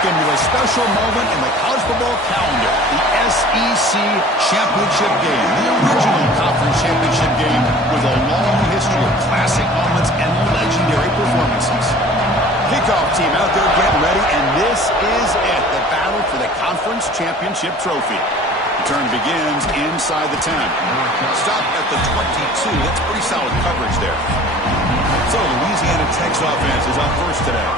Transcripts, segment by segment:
walk into a special moment in the college football calendar, the SEC Championship game, the original conference championship game with a long history of classic moments and legendary performances. Kickoff team out there getting ready, and this is it, the battle for the conference championship trophy. The turn begins inside the 10. Stop at the 22. That's pretty solid coverage there. So Louisiana Tech's offense is up first today.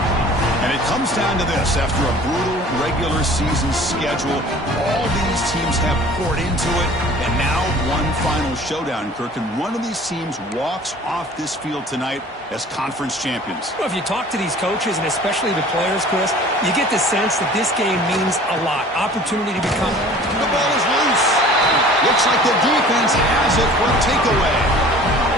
And it comes down to this. After a brutal regular season schedule, all these teams have poured into it. And now one final showdown, Kirk. And one of these teams walks off this field tonight as conference champions. Well, if you talk to these coaches, and especially the players, Chris, you get the sense that this game means a lot. Opportunity to become. The ball is loose. Looks like the defense has it for a takeaway.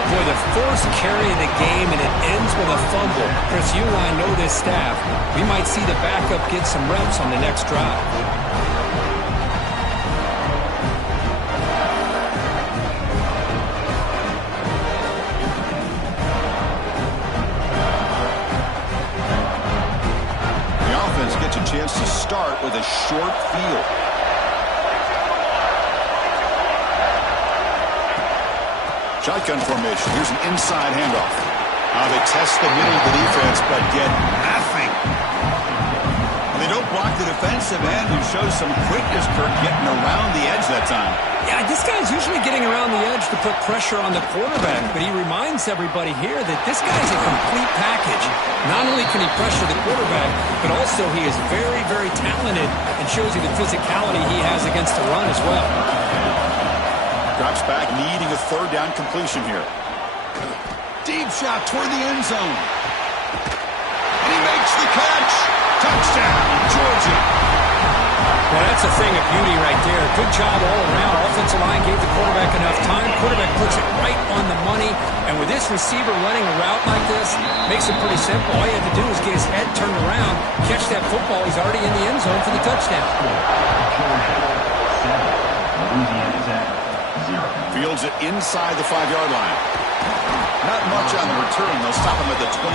For the first carry of the game, and it ends with a fumble. Chris, you and I know this staff. We might see the backup get some reps on the next drive. The offense gets a chance to start with a short field. Shotgun formation. Here's an inside handoff. They test the middle of the defense, but get nothing. They don't block the defensive end, who shows some quickness, Kirk, getting around the edge that time. Yeah, this guy's usually getting around the edge to put pressure on the quarterback, but he reminds everybody here that this guy's a complete package. Not only can he pressure the quarterback, but also he is very, very talented and shows you the physicality he has against the run as well. Drops back, needing a third down completion here. Deep shot toward the end zone. And he makes the catch. Touchdown, Georgia. Well, that's a thing of beauty right there. Good job all around. Offensive line gave the quarterback enough time. Quarterback puts it right on the money. And with this receiver running a route like this, makes it pretty simple. All you have to do is get his head turned around, catch that football. He's already in the end zone for the touchdown. Fields it inside the 5-yard line. Not much on the return. They'll stop him at the 24.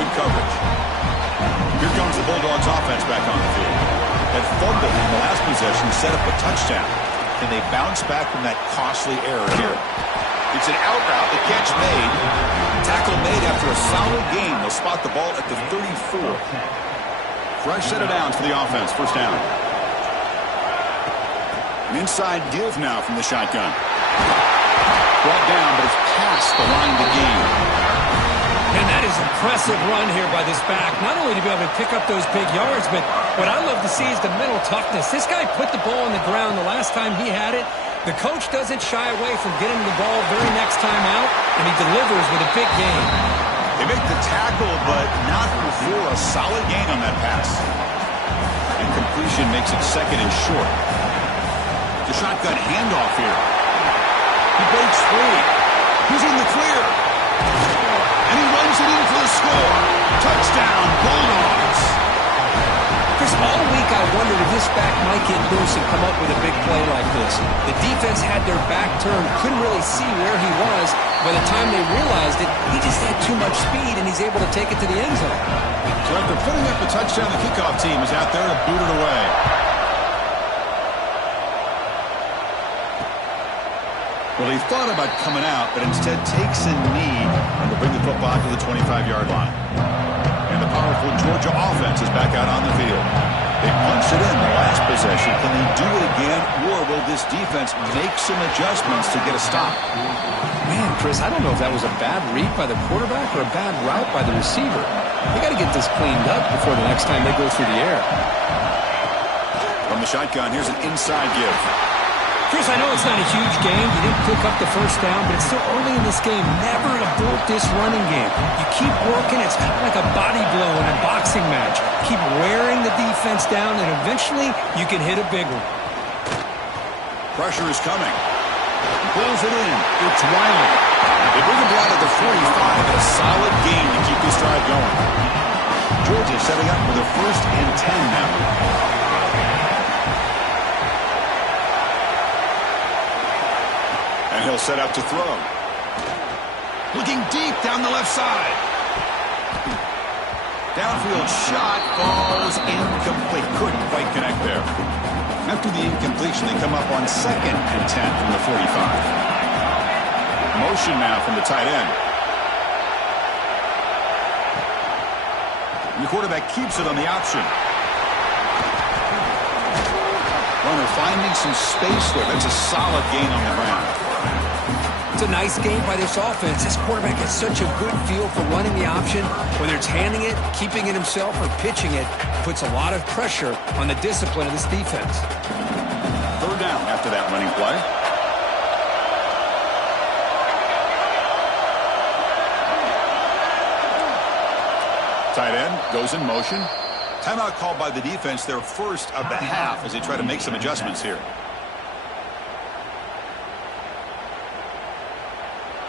Good coverage. Here comes the Bulldogs offense back on the field. That fumble in the last possession set up a touchdown. And they bounce back from that costly error here. It's an out route. The catch made. Tackle made after a solid gain. They'll spot the ball at the 34. Fresh set of downs for the offense. First down. An inside give now from the shotgun. Brought down, but it's past the line to gain. And that is impressive run here by this back. Not only to be able to pick up those big yards, but what I love to see is the mental toughness. This guy put the ball on the ground the last time he had it. The coach doesn't shy away from getting the ball very next time out, and he delivers with a big gain. They make the tackle, but not before a solid gain on that pass. And completion makes it second and short. The shotgun handoff here. He breaks free. He's in the clear. And he runs it in for the score. Touchdown, Bulldogs. Chris, all week I wondered if this back might get loose and come up with a big play like this. The defense had their back turned, couldn't really see where he was. By the time they realized it, he just had too much speed, and he's able to take it to the end zone. So after putting up a touchdown, the kickoff team is out there to boot it away. Well, he thought about coming out, but instead takes a knee and will bring the football to the 25-yard line. And the powerful Georgia offense is back out on the field. They punched it in the last possession. Can they do it again, or will this defense make some adjustments to get a stop? Man, Chris, I don't know if that was a bad read by the quarterback or a bad route by the receiver. They got to get this cleaned up before the next time they go through the air. From the shotgun, here's an inside give. Chris, I know it's not a huge game. You didn't pick up the first down, but it's still early in this game. Never abort this running game. You keep working. It's kind of like a body blow in a boxing match. Keep wearing the defense down, and eventually you can hit a big one. Pressure is coming. Pulls it in. It's Wiley. They bring him down to the 45, and a solid gain to keep this drive going. Georgia setting up for the 1st and 10 now. And he'll set up to throw. Looking deep down the left side. Downfield shot falls incomplete. can't connect there. After the incompletion, they come up on 2nd and 10 from the 45. Motion now from the tight end. And the quarterback keeps it on the option. Runner finding some space there. That's a solid gain on the ground. It's a nice game by this offense. This quarterback has such a good feel for running the option. Whether it's handing it, keeping it himself, or pitching it, puts a lot of pressure on the discipline of this defense. 3rd down after that running play. Tight end goes in motion. Timeout called by the defense, their first of the half, as they try to make some adjustments here.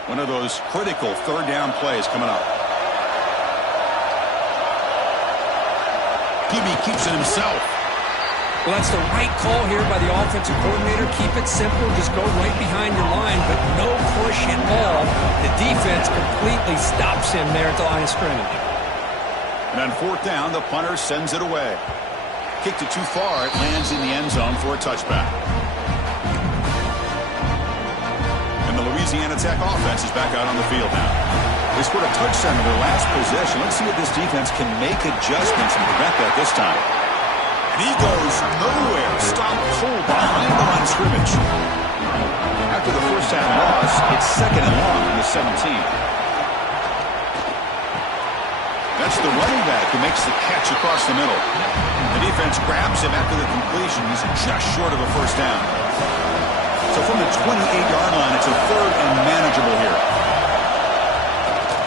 One of those critical 3rd down plays coming up. PB keeps it himself. Well, that's the right call here by the offensive coordinator. Keep it simple. Just go right behind your line, but no push at all. The defense completely stops him there at the line of scrimmage. And on 4th down, the punter sends it away. Kicked it too far. It lands in the end zone for a touchback. And the Louisiana Tech offense is back out on the field now. They scored a touchdown in their last possession. Let's see if this defense can make adjustments and prevent that this time. And he goes nowhere. Stop cold behind the line of scrimmage. After the first down loss, it's 2nd and long from the 17. That's the running back who makes the catch across the middle. The defense grabs him after the completion. He's just short of a first down. So from the 28-yard line, it's a 3rd and manageable here.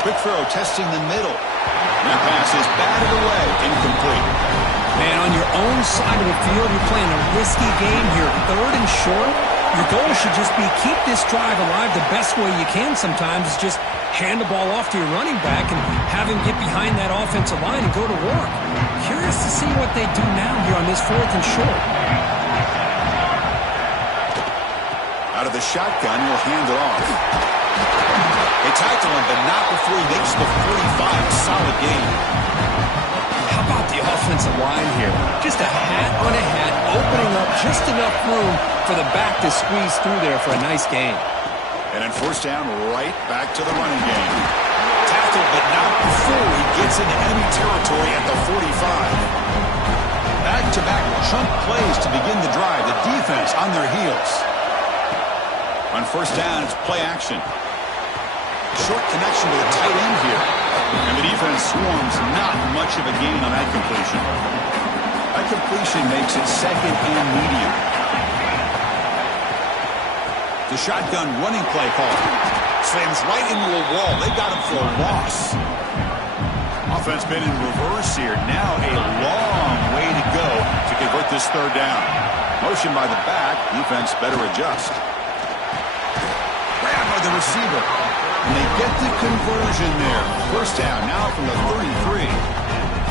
Quick throw, testing the middle. That pass is batted away, incomplete. Man, on your own side of the field, you're playing a risky game here. 3rd and short. Your goal should just be keep this drive alive the best way you can sometimes. Is just hand the ball off to your running back and have him get behind that offensive line and go to work. Curious to see what they do now here on this 4th and short. Out of the shotgun, he'll hand it off. They tackle him, but not before he makes the 45. Solid gain. How about the offensive line here? Just a hat on a hat, opening up just enough room for the back to squeeze through there for a nice gain. And then 1st down, right back to the running game. Tackled, but not before he gets into enemy territory at the 45. Back-to-back chunk plays to begin the drive. The defense on their heels. On 1st down, it's play action. Short connection to the tight end here. And the defense swarms not much of a gain on that completion. That completion makes it 2nd and medium. The shotgun running play call. Slams right into a wall. They got him for a loss. Offense been in reverse here. Now a long way to go to convert this 3rd down. Motion by the back. Defense better adjust. Grab by the receiver. And they get the conversion there. 1st down now from the 33.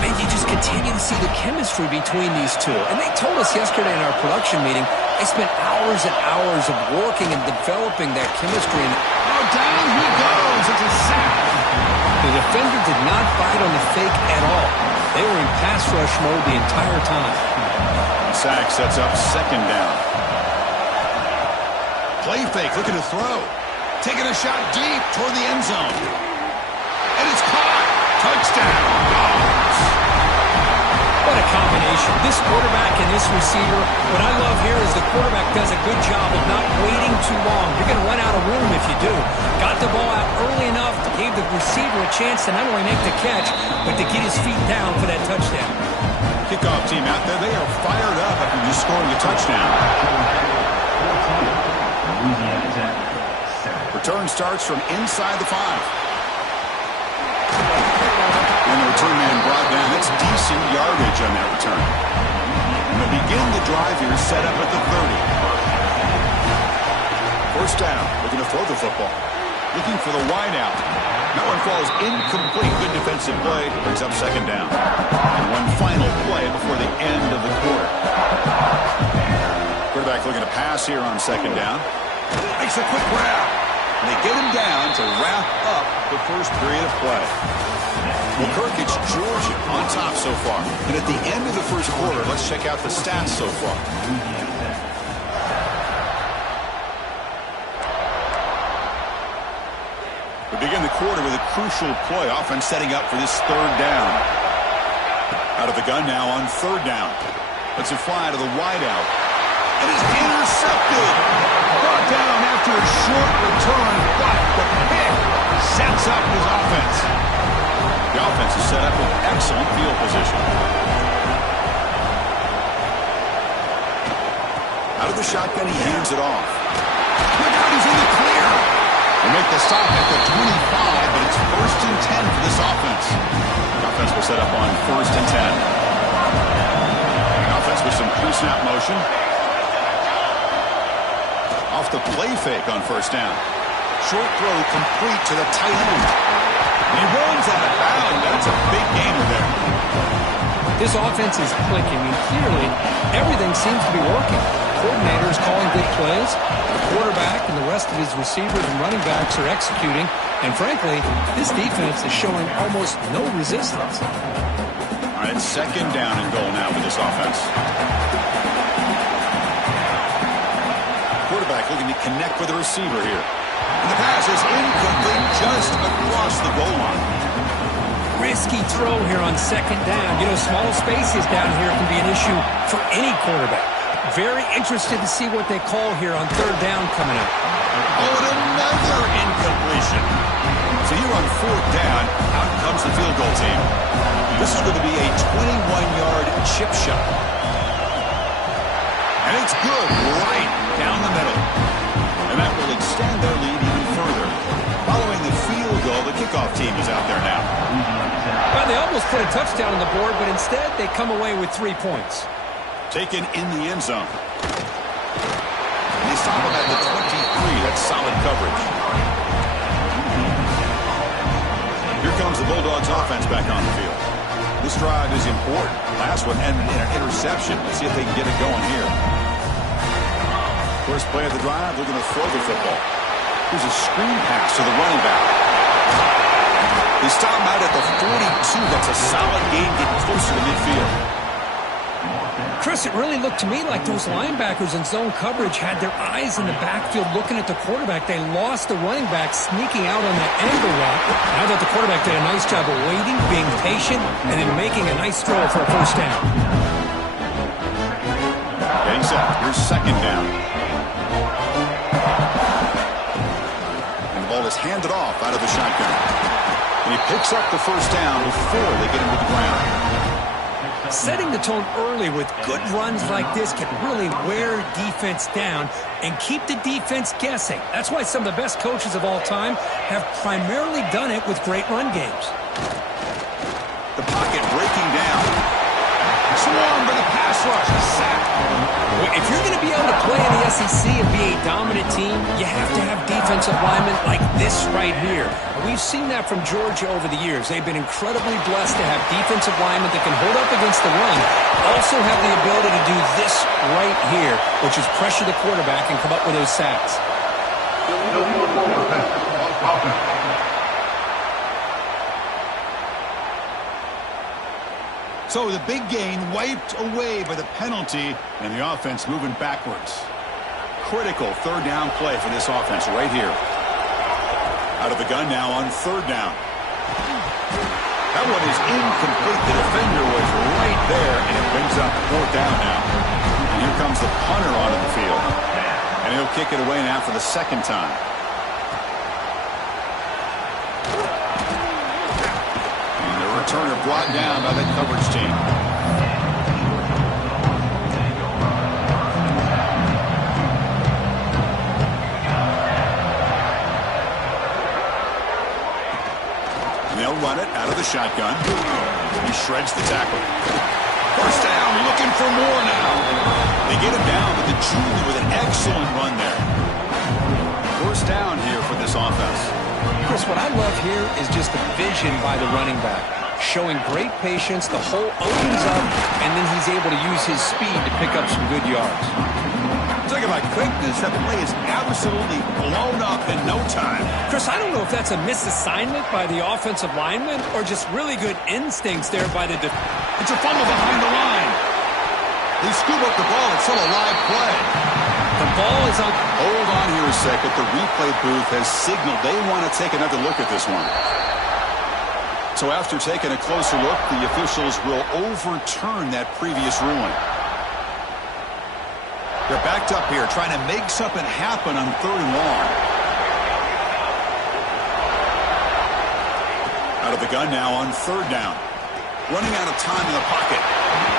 Man, you just continue to see the chemistry between these two. And they told us yesterday in our production meeting, they spent hours and hours of working and developing that chemistry. And down he goes. It's a sack. The defender did not bite on the fake at all. They were in pass rush mode the entire time. Sack sets up 2nd down. Play fake, looking to throw. Taking a shot deep toward the end zone. And it's caught. Touchdown. Dogs. What a combination. This quarterback and this receiver, what I love here is the quarterback does a good job of not waiting too long. You're going to run out of room if you do. Got the ball out early enough to give the receiver a chance to not only make the catch, but to get his feet down for that touchdown. Kickoff team out there, they are fired up after just scoring a touchdown. Return starts from inside the 5. And the return man brought down. That's decent yardage on that return. And they'll begin the drive here, set up at the 30. 1st down, looking to throw the football. Looking for the wide out. That one falls incomplete. Good defensive play. Brings up 2nd down. And one final play before the end of the quarter. Quarterback looking to pass here on 2nd down. Makes a quick grab. And they get him down to wrap up the first period of play. Well, Kirk, it's Georgia on top so far. And at the end of the first quarter, let's check out the stats so far. We begin the quarter with a crucial play. Offense setting up for this third down. Out of the gun now on third down. Let's it fly to the wideout. It is intercepted. Brought down after a short return, but the pick sets up his offense. The offense is set up with excellent field position. Out of the shotgun, he hands it off. Look out, he's in the clear. They make the stop at the 25, but it's 1st and 10 for this offense. The offense will set up on 1st and 10. The offense with some pre-snap motion. Off the play fake on first down. Short throw complete to the tight end. He runs out of bounds. That's a big gainer there. This offense is clicking, and clearly everything seems to be working. Coordinators calling good plays. The quarterback and the rest of his receivers and running backs are executing. And frankly, this defense is showing almost no resistance. All right, 2nd down and goal now for this offense. Quarterback looking to connect with the receiver here. And the pass is incomplete just across the goal line. Risky throw here on 2nd down. You know, small spaces down here can be an issue for any quarterback. Very interested to see what they call here on 3rd down coming up. Oh, and another incompletion. So here on 4th down, out comes the field goal team. This is going to be a 21-yard chip shot. And it's good right down the middle. And that will extend their lead even further. Following the field goal, the kickoff team is out there now. Well, they almost put a touchdown on the board, but instead they come away with 3 points. Taken in the end zone. They stop him at the 23. That's solid coverage. Here comes the Bulldogs offense back on the field. This drive is important. Last one ended in an interception. Let's see if they can get it going here. First play of the drive, they're going to throw the football. Here's a screen pass to the running back. They stop him out at the 42. That's a solid gain, getting closer to midfield. Chris, it really looked to me like those linebackers in zone coverage had their eyes in the backfield looking at the quarterback. They lost the running back sneaking out on that angle route. I thought the quarterback did a nice job of waiting, being patient, and then making a nice throw for a first down. Getting set. Here's 2nd down. And the ball is handed off out of the shotgun. And he picks up the first down before they get him to the ground. Setting the tone early with good runs like this can really wear defense down and keep the defense guessing. That's why some of the best coaches of all time have primarily done it with great run games. The pocket breaking down. Swarmed by the pass rush. Sack. If you're going to be able to play in the SEC and be a dominant team, you have to have defensive linemen like this right here. We've seen that from Georgia over the years. They've been incredibly blessed to have defensive linemen that can hold up against the run, also have the ability to do this right here, which is pressure the quarterback and come up with those sacks. So the big gain wiped away by the penalty, and the offense moving backwards. Critical 3rd down play for this offense right here. Out of the gun now on 3rd down. That one is incomplete. The defender was right there, and it brings up 4th down now. And here comes the punter onto the field. And he'll kick it away now for the 2nd time. And the returner brought down by the coverage team. They'll run it out of the shotgun. He shreds the tackle. First down, looking for more now. They get him down with the junior with an excellent run there. First down here for this offense. Chris, what I love here is just the vision by the running back. Showing great patience, the hole opens up, and then he's able to use his speed to pick up some good yards. So Talk about quickness. That play is absolutely blown up in no time. Chris, I don't know if that's a misassignment by the offensive lineman or just really good instincts there by the defense. It's a fumble behind the line. They scoop up the ball. It's still a live play. The ball is on. Hold on here a second. The replay booth has signaled they want to take another look at this one. So after taking a closer look, the officials will overturn that previous ruling. They're backed up here, trying to make something happen on 3rd and long. Out of the gun now on 3rd down. Running out of time in the pocket.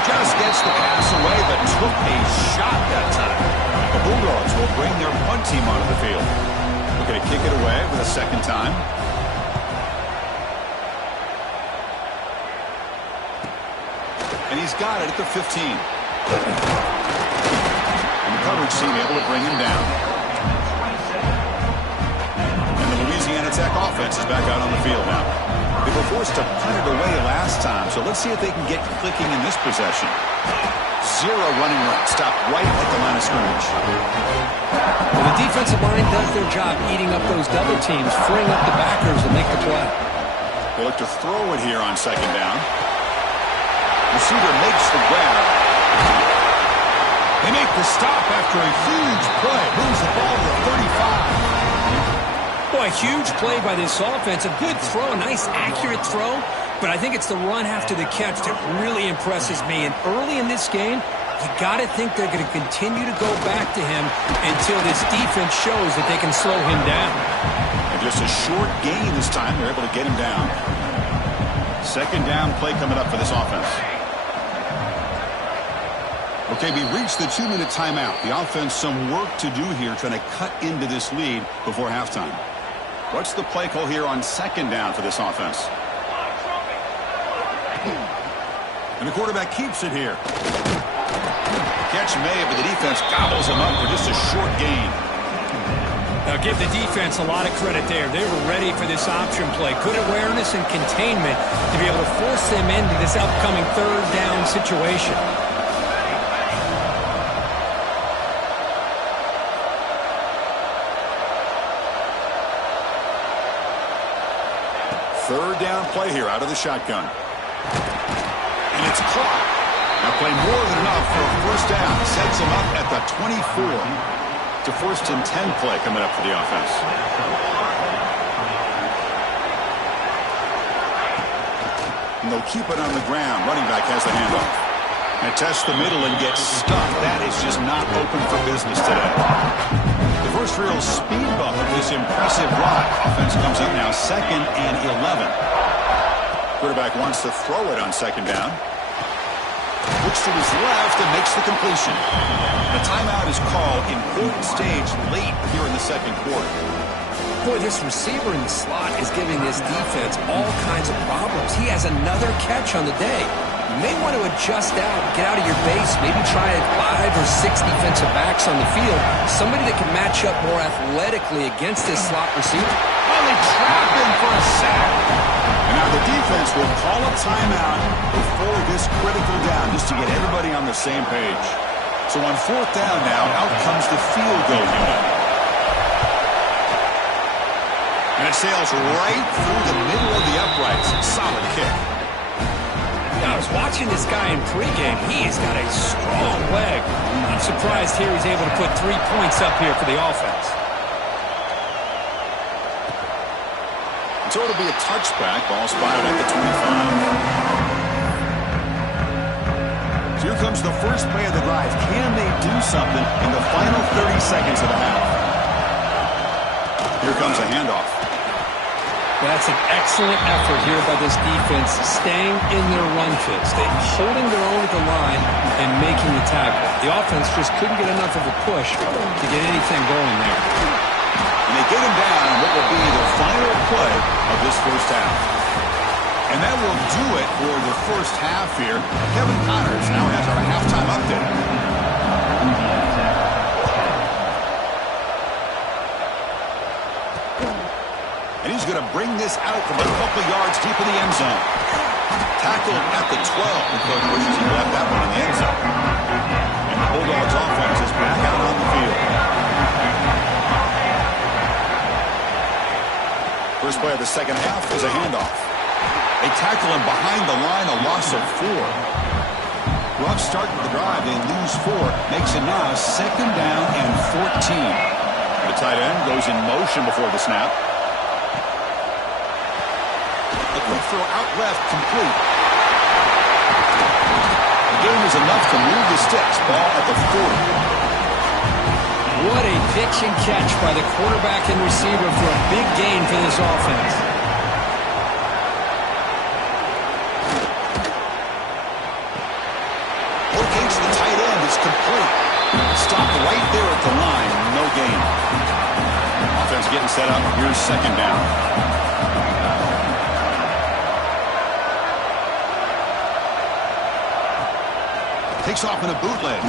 Just gets the pass away, but took a shot that time. The Bulldogs will bring their punt team onto the field. Looking to kick it away for the 2nd time. And he's got it at the 15. Coverage team able to bring him down. And the Louisiana Tech offense is back out on the field now. They were forced to punt it away last time, so let's see if they can get clicking in this possession. 0 running route, stopped right at the line of scrimmage. Well, the defensive line does their job eating up those double teams, freeing up the backers to make the play. They look to throw it here on 2nd down. Receiver makes the grab. They make the stop after a huge play. Moves the ball to the 35. Boy, a huge play by this offense. A good throw, a nice accurate throw. But I think it's the run after the catch that really impresses me. And early in this game, you got to think they're going to continue to go back to him until this defense shows that they can slow him down. And just a short gain this time. They're able to get him down. 2nd down play coming up for this offense. Okay, we reached the 2-minute timeout. The offense some work to do here trying to cut into this lead before halftime. What's the play call here on 2nd down for this offense? And the quarterback keeps it here. Catch made, but the defense gobbles him up for just a short gain. Now give the defense a lot of credit there. They were ready for this option play. Good awareness and containment to be able to force them into this upcoming 3rd down situation. Third down play here out of the shotgun. And it's caught. Now play more than enough for a 1st down. Sets him up at the 24. It's a 1st and 10 play coming up for the offense. And they'll keep it on the ground. Running back has the handoff. And tests the middle and gets stuck. That is just not open for business today. The first real speed bump of this impressive drive. Offense comes up now 2nd and 11. Quarterback wants to throw it on 2nd down. Looks to his left and makes the completion. The timeout is called. Important stage late here in the 2nd quarter. Boy, this receiver in the slot is giving this defense all kinds of problems. He has another catch on the day. You may want to adjust out, get out of your base, maybe try 5 or 6 defensive backs on the field. Somebody that can match up more athletically against this slot receiver. Well, they trap him for a sack. And now the defense will call a timeout before this critical down just to get everybody on the same page. So on 4th down now, out comes the field goal unit. And it sails right through the middle of the uprights. Solid kick. I was watching this guy in pregame. He's got a strong leg. I'm surprised here he's able to put 3 points up here for the offense. So it'll be a touchback. Ball spotted at the 25. So here comes the first play of the drive. Can they do something in the final 30 seconds of the half? Here comes a handoff. That's an excellent effort here by this defense, staying in their run fits. They're holding their own at the line and making the tackle. The offense just couldn't get enough of a push to get anything going there. And they get him down on what will be the final play of this 1st half. And that will do it for the 1st half here. Kevin Connors now has our halftime update. And he's going to bring this out from a couple yards deep in the end zone. Tackled at the 12. The coach wishes he left that one in the end zone. And the Bulldogs offense is back out on the field. second half is a handoff. They tackle him behind the line, a loss of 4. Rough start to the drive. They lose 4. Makes it now 2nd down and 14. The tight end goes in motion before the snap. A quick throw out left, complete. The game is enough to move the sticks. Ball at the 40. What a pitch and catch by the quarterback and receiver for a big gain for this offense. Locates the tight end. It's complete. Stopped right there at the line. No gain. Offense getting set up. Here's 2nd down. Takes off in a bootleg.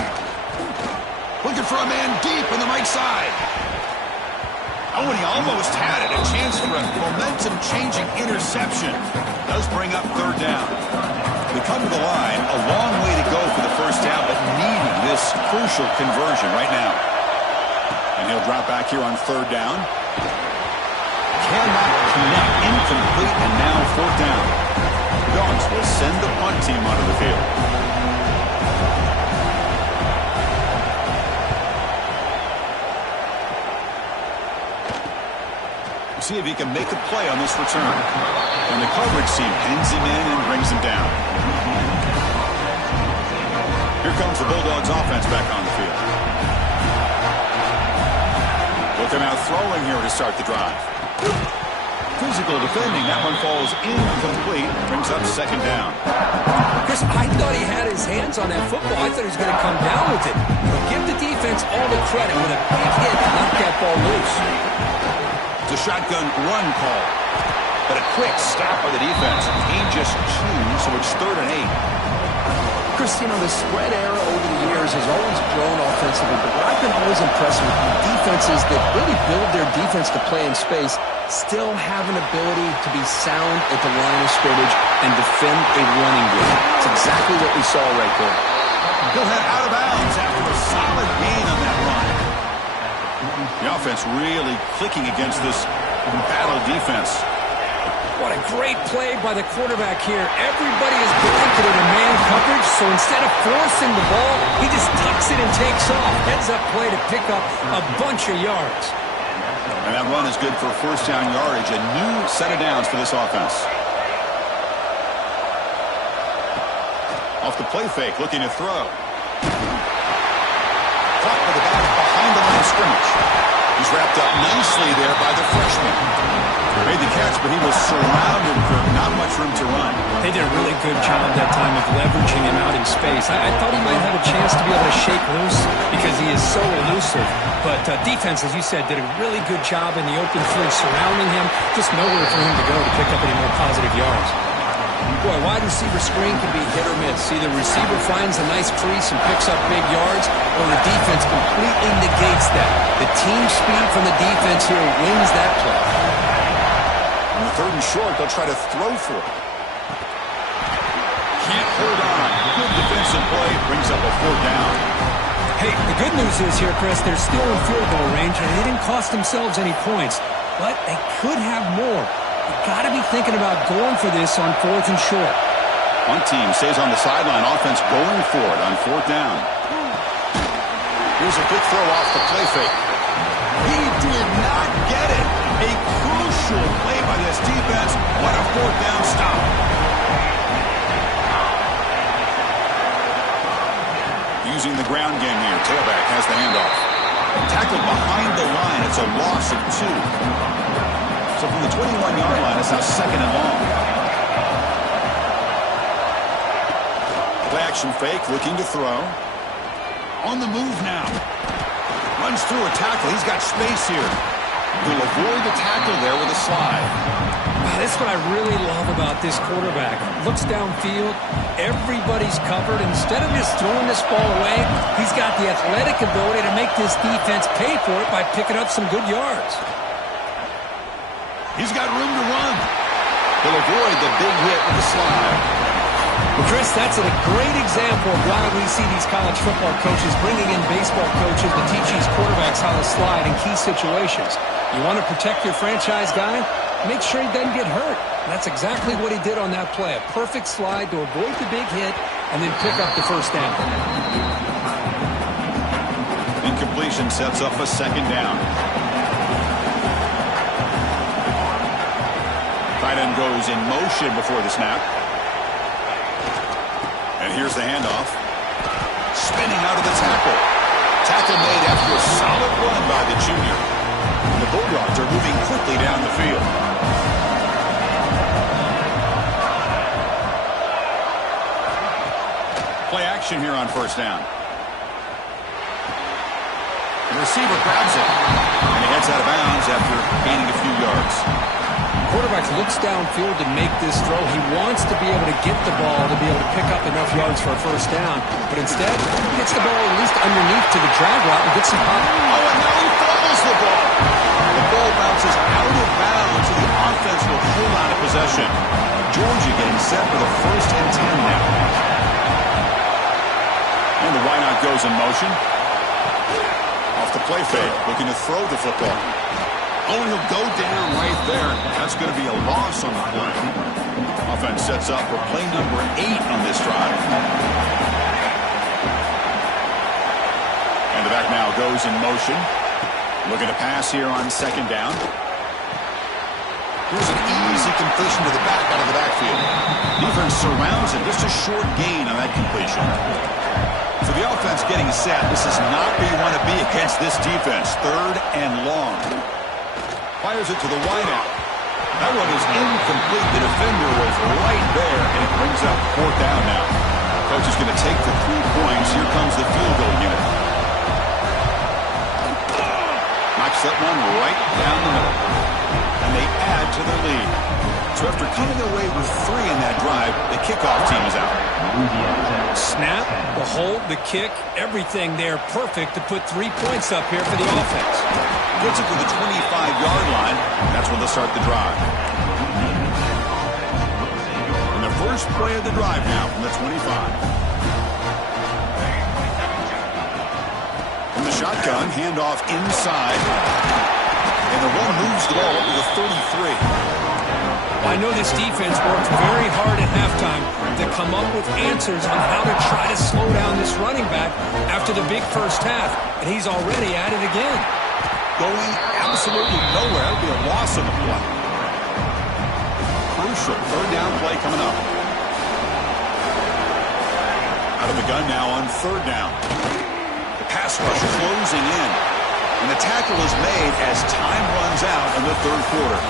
Looking for a man deep in the right side. Oh, and he almost had it. A chance for a momentum-changing interception. Does bring up 3rd down. We come to the line. A long way to go for the first down, but needing this crucial conversion right now. And he'll drop back here on 3rd down. Cannot connect. Incomplete, and now 4th down. Dogs will send the punt team onto the field. See if he can make a play on this return. And the coverage team pins him in and brings him down. Here comes the Bulldogs offense back on the field. Looking out throwing here to start the drive. Physical defending. That one falls incomplete. Brings up 2nd down. Chris, I thought he had his hands on that football. I thought he was going to come down with it. But give the defense all the credit with a big hit to knock that ball loose. It's a shotgun run call. But a quick stop by the defense. He just chews, so it's 3rd and 8. Chris, you know, the spread era over the years has always grown offensively, but what I've been always impressed with defenses that really build their defense to play in space still have an ability to be sound at the line of scrimmage and defend a running game. It's exactly what we saw right there. He'll head out of bounds after a solid gain on that run. The offense really clicking against this battle defense. What a great play by the quarterback here. Everybody is blanketed in man coverage, so instead of forcing the ball, he just tucks it and takes off. Heads-up play to pick up a bunch of yards. And that run is good for 1st down yardage. A new set of downs for this offense. Off the play fake, looking to throw. Caught with the back behind the line of scrimmage. He's wrapped up nicely there by the freshman. Made the catch, but he was surrounded for not much room to run. They did a really good job that time of leveraging him out in space. I thought he might have a chance to be able to shake loose because he is so elusive. But defense, as you said, did a really good job in the open field surrounding him. Just nowhere for him to go to pick up any more positive yards. Boy, wide receiver screen can be hit or miss. Either receiver finds a nice crease and picks up big yards, or the defense completely negates that. The team speed from the defense here wins that play. On the 3rd and short, they'll try to throw for it. Can't hold on. Good defensive play. Brings up a 4th down. Hey, the good news is here, Chris, they're still in field goal range, and they didn't cost themselves any points. But they could have more. You've got to be thinking about going for this on 4th and short. One team stays on the sideline. Offense going for it on 4th down. Here's a quick throw off the play fake. He did not get it. A crucial play by this defense. What a 4th down stop. Using the ground game here. Tailback has the handoff. Tackled behind the line. It's a loss of 2. So from the 21-yard line, it's now 2nd and long. Play action fake, looking to throw. On the move now. Runs through a tackle. He's got space here. He'll avoid the tackle there with a slide. That's what I really love about this quarterback. Looks downfield. Everybody's covered. Instead of just throwing this ball away, he's got the athletic ability to make this defense pay for it by picking up some good yards. He's got room to run. He'll avoid the big hit with the slide. Well, Chris, that's a great example of why we see these college football coaches bringing in baseball coaches to teach these quarterbacks how to slide in key situations. You want to protect your franchise guy? make sure he doesn't get hurt. And that's exactly what he did on that play. A perfect slide to avoid the big hit and then pick up the first down. Incompletion sets up a second down. Tight end goes in motion before the snap. And here's the handoff. Spinning out of the tackle. Tackle made after a solid run by the junior. The Bulldogs are moving quickly down the field. Play action here on first down. The receiver grabs it. And he heads out of bounds after gaining a few yards. Quarterback looks downfield to make this throw. He wants to be able to get the ball to be able to pick up enough yards for a first down. But instead, he gets the ball at least underneath to the drag route and gets some pop. Oh, and now he fumbles the ball. The ball bounces out of bounds, and the offense will hold on to possession. Georgia getting set for the 1st and 10 now. And the wideout goes in motion. Off the play fake, looking to throw the football. Oh, and he'll go down right there. That's going to be a loss on the play. Offense sets up for play number 8 on this drive. And the back now goes in motion. Looking to pass here on second down. Here's an easy completion to the back out of the backfield. Defense surrounds it. Just a short gain on that completion. For the offense getting set, this is not where you want to be against this defense. 3rd and long. Fires it to the wideout. That one is incomplete. The defender was right there, and it brings up 4th down now. Coach is going to take the 3 points. Here comes the field goal unit. Knocks that one right down the middle. And they add to their lead. So after coming away with 3 in that drive, the kickoff team is out. Snap, the hold, the kick, everything there perfect to put 3 points up here for the offense. Gets it to the 25-yard line. That's when they'll start the drive. And the first play of the drive now from the 25. From the shotgun, handoff inside. And the run moves the ball up to the 33. Well, I know this defense worked very hard at halftime to come up with answers on how to try to slow down this running back after the big first half. And he's already at it again. Going absolutely nowhere. That would be a loss on the play. Crucial 3rd down play coming up. Out of the gun now on 3rd down. The pass rush closing in. And the tackle is made as time runs out in the 3rd quarter.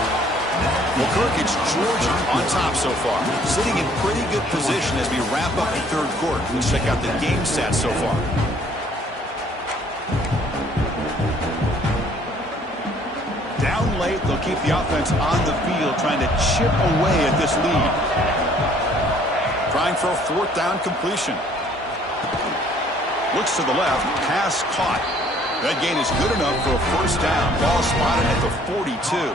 Well, Kirk, it's Georgia on top so far. Sitting in pretty good position as we wrap up the 3rd quarter. Let's check out the game stats so far. Down late, they'll keep the offense on the field, trying to chip away at this lead. Trying for a 4th down completion. Looks to the left, pass caught. That gain is good enough for a 1st down. Ball spotted at the 42.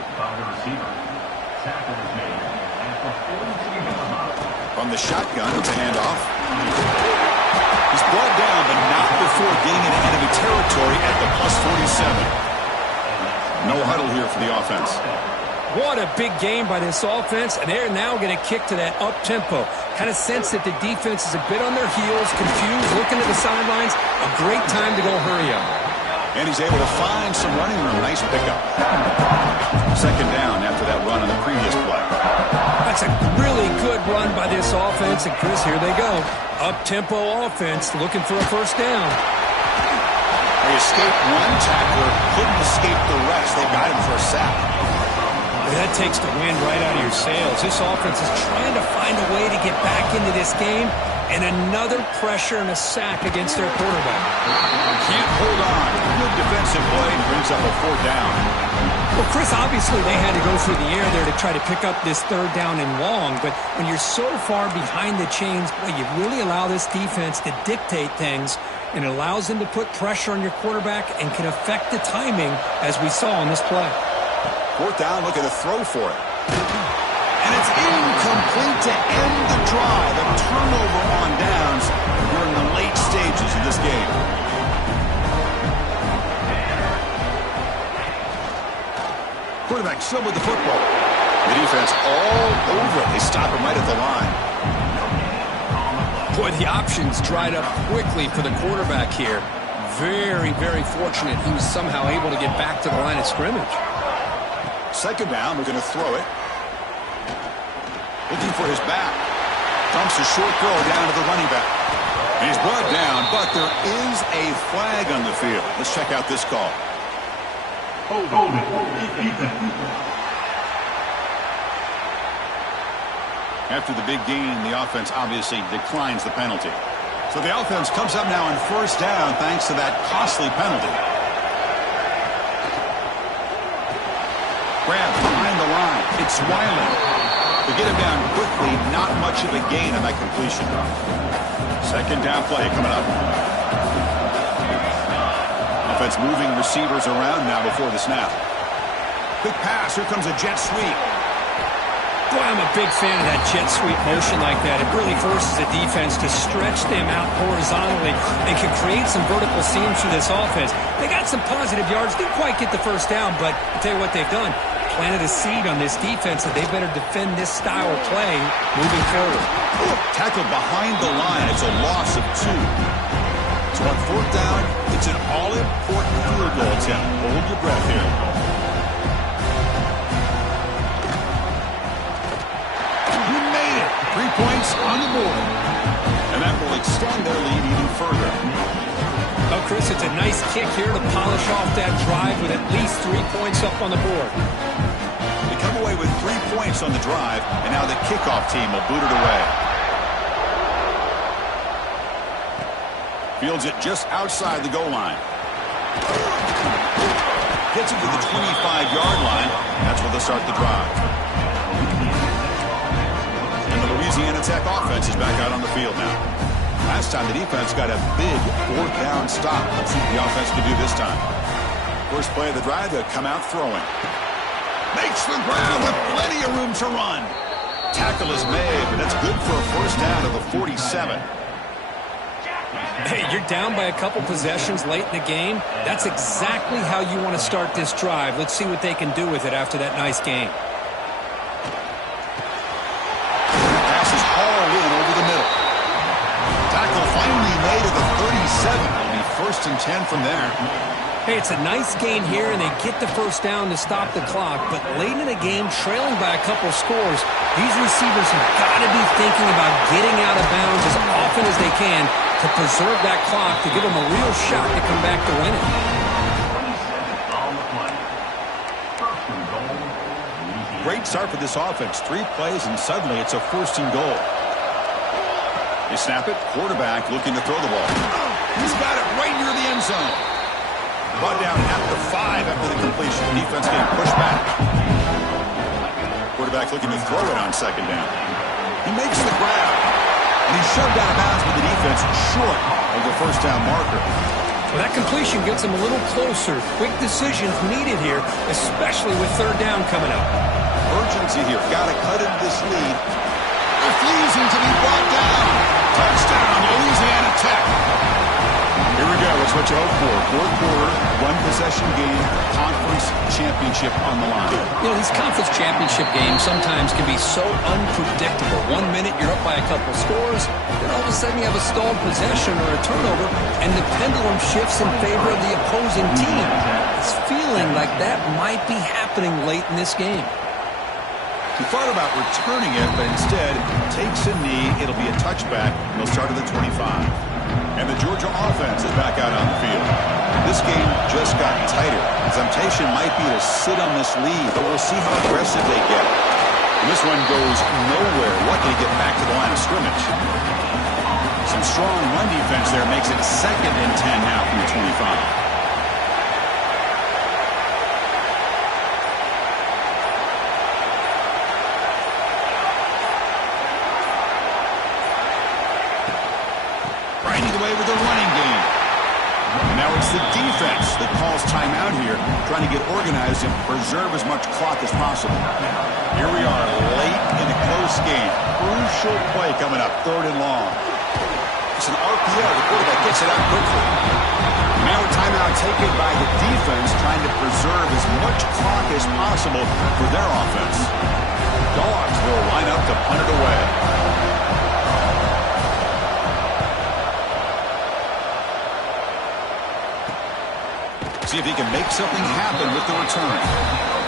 From the shotgun, it's a handoff. He's brought down, but not before getting into enemy territory at the +47. No huddle here for the offense. What a big game by this offense, and they're now going to kick to that up-tempo. Kind of sense that the defense is a bit on their heels, confused, looking at the sidelines. A great time to go hurry up. And he's able to find some running room. Nice pickup. 2nd down after that run on the previous play. That's a really good run by this offense, and Chris, here they go. Up-tempo offense looking for a 1st down. They escaped one tackler, couldn't escape the rest. They got him for a sack. That takes the wind right out of your sails. This offense is trying to find a way to get back into this game, and another pressure and a sack against their quarterback. Can't hold on. Good defensive play brings up a 4th down. Well, Chris, obviously they had to go through the air there to try to pick up this 3rd down and long, but when you're so far behind the chains, boy, you really allow this defense to dictate things, and it allows them to put pressure on your quarterback and can affect the timing, as we saw on this play. 4th down, looking to throw for it. And it's incomplete to end the drive. A turnover on downs during the late stages of this game. Quarterback still with the football. The defense all over it. They stop him right at the line. Boy, the options dried up quickly for the quarterback here. Very, very fortunate he was somehow able to get back to the line of scrimmage. Second down, we're going to throw it. Looking for his back. Dumps a short throw down to the running back. And he's brought down, but there is a flag on the field. Let's check out this call. Hold it. After the big gain, the offense obviously declines the penalty. So the offense comes up now on first down thanks to that costly penalty. Grab behind the line. It's Wiley. To get him down quickly, not much of a gain on that completion. Second down play coming up. Offense moving receivers around now before the snap. Quick pass. Here comes a jet sweep. Boy, I'm a big fan of that jet sweep motion like that. It really forces the defense to stretch them out horizontally and can create some vertical seams through this offense. They got some positive yards. Didn't quite get the first down, but I'll tell you what they've done. Planted a seed on this defense that they better defend this style of play moving forward. Tackled behind the line. It's a loss of 2. So on fourth down, it's an all-important field goal attempt. Hold your breath here. He made it. 3 points on the board. And that will extend their lead even further. Oh, Chris, it's a nice kick here to polish off that drive with at least 3 points up on the board. They come away with 3 points on the drive, and now the kickoff team will boot it away. Fields it just outside the goal line. Gets it to the 25-yard line. That's where they'll start the drive. And the Louisiana Tech offense is back out on the field now. Last time the defense got a big fourth down stop. Let's see what the offense can do this time. First play of the drive, they'll come out throwing. Makes the ground with plenty of room to run. Tackle is made, but that's good for a first down to the 47. Hey, you're down by a couple possessions late in the game. That's exactly how you want to start this drive. Let's see what they can do with it after that nice game. Pass is hauled in over the middle. Tackle finally made at the 37. It'll be 1st and 10 from there. Hey, it's a nice gain here, and they get the first down to stop the clock. But late in the game, trailing by a couple scores, these receivers have got to be thinking about getting out of bounds as often as they can to preserve that clock, to give them a real shot to come back to win it. Great start for this offense. 3 plays, and suddenly it's a 1st and goal. They snap it. Quarterback looking to throw the ball. He's got it right near the end zone. Brought down at the 5 after the completion. Defense getting pushed back. Quarterback looking to throw it on second down. He makes the grab. And he's shoved out of bounds with the defense short of the first down marker. Well, that completion gets him a little closer. Quick decisions needed here, especially with third down coming up. Urgency here. Got to cut into this lead. Refusing to be brought down. Touchdown, Louisiana Tech. Here we go. It's what you hope for. Fourth quarter, 1-possession game, conference championship on the line. You know, these conference championship games sometimes can be so unpredictable. 1 minute you're up by a couple scores, then all of a sudden you have a stalled possession or a turnover, and the pendulum shifts in favor of the opposing team. It's feeling like that might be happening late in this game. He thought about returning it, but instead takes a knee. It'll be a touchback. They'll start at the 25. And the Georgia offense is back out on the field. This game just got tighter. The temptation might be to sit on this lead, but we'll see how aggressive they get. And this one goes nowhere. Lucky to get back to the line of scrimmage. Some strong run defense there makes it 2nd and 10 now from the 25. Away with the running game. And now it's the defense that calls timeout here, trying to get organized and preserve as much clock as possible. Here we are, late in a close game. Crucial play coming up, 3rd and long. It's an RPO. The quarterback gets it out quickly. Now a timeout taken by the defense, trying to preserve as much clock as possible for their offense. Dogs will line up to punt it away. See if he can make something happen with the return.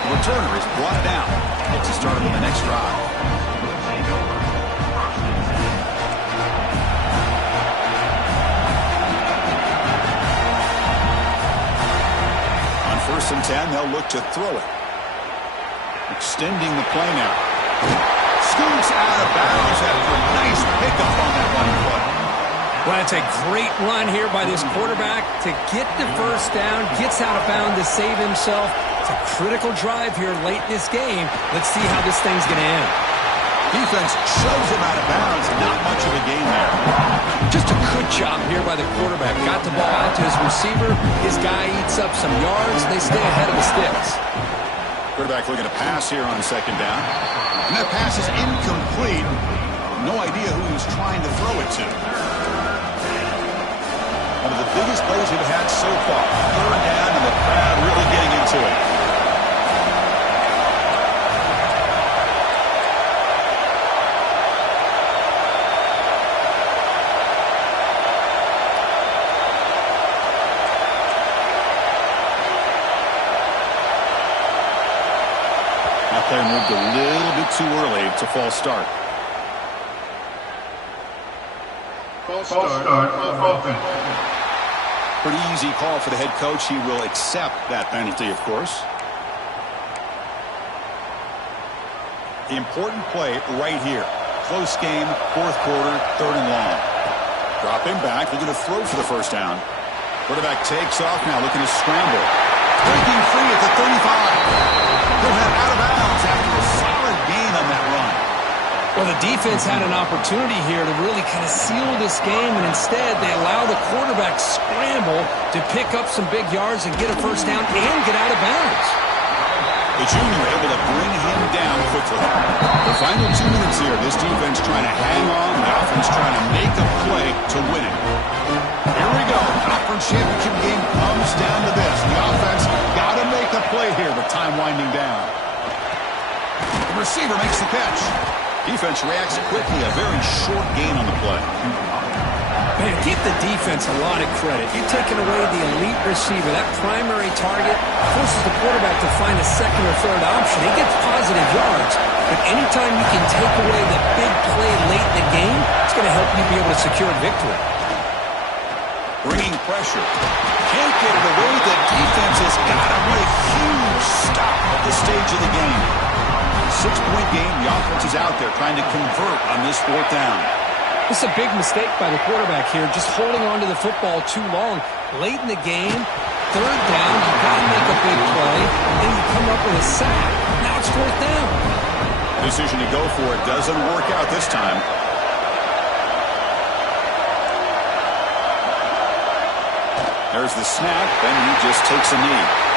The returner is brought down. Gets he started on the next drive. On 1st and 10, they'll look to throw it. Extending the play now. Scoots out of bounds after a nice pickup on that running play. Well, it's a great run here by this quarterback to get the first down, gets out of bounds to save himself. It's a critical drive here late in this game. Let's see how this thing's going to end. Defense shoves him out of bounds. Not much of a gain there. Just a good job here by the quarterback. Got the ball out to his receiver. His guy eats up some yards. They stay ahead of the sticks. Quarterback looking to pass here on 2nd down. And that pass is incomplete. No idea who he was trying to throw it to. One of the biggest plays we've had so far. 3rd down and the crowd really getting into it. That play moved a little bit too early to false start. False start. Offense. Pretty easy call for the head coach. He will accept that penalty, of course. The important play right here. Close game, 4th quarter, 3rd and long. Dropping back, looking to throw for the 1st down. Quarterback takes off now, looking to scramble. Breaking free at the 35. He'll head out of bounds after a solid gain on that run. Well, the defense had an opportunity here to really kind of seal this game, and instead they allow the quarterback scramble to pick up some big yards and get a 1st down and get out of bounds. The junior able to bring him down quickly. The final 2 minutes here, this defense trying to hang on, the offense trying to make a play to win it. Here we go. Conference championship game comes down to this. The offense got to make a play here with time winding down. The receiver makes the catch. Defense reacts quickly. A very short gain on the play. Man, give the defense a lot of credit. You're taking away the elite receiver. That primary target forces the quarterback to find a 2nd or 3rd option. He gets positive yards. But anytime you can take away the big play late in the game, it's going to help you be able to secure a victory. Bringing pressure. Can't get it away. The defense has got him. What a huge stop at this stage of the game. 6-point game. The offense is out there trying to convert on this 4th down. This is a big mistake by the quarterback here, just holding on to the football too long. Late in the game, 3rd down, you've got to make a big play, and you come up with a sack. Now it's 4th down. Decision to go for it doesn't work out this time. There's the snap, and he just takes a knee.